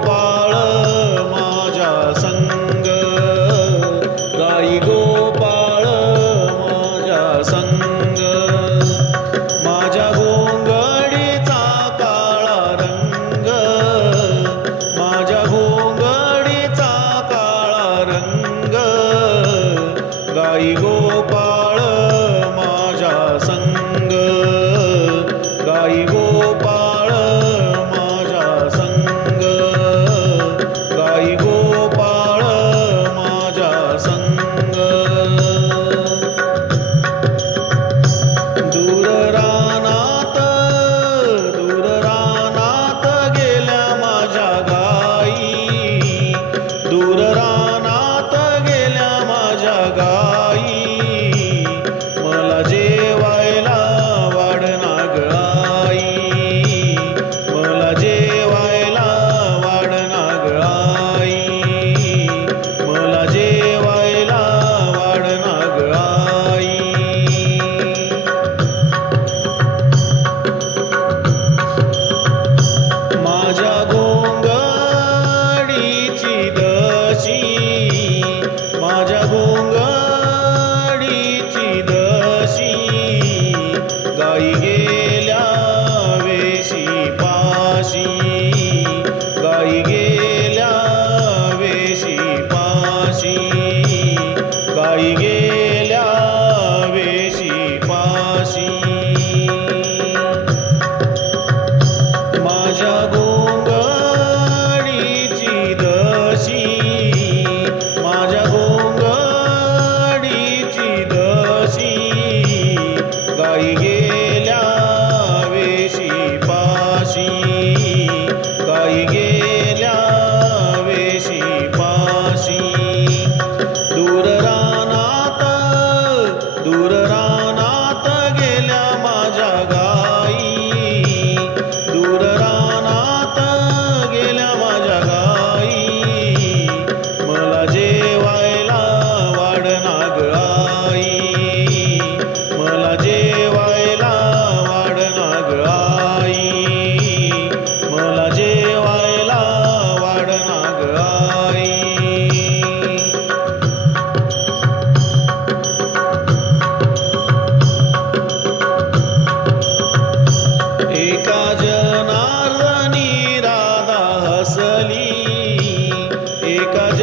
ball. ತಾಯಿಗೆ কাজ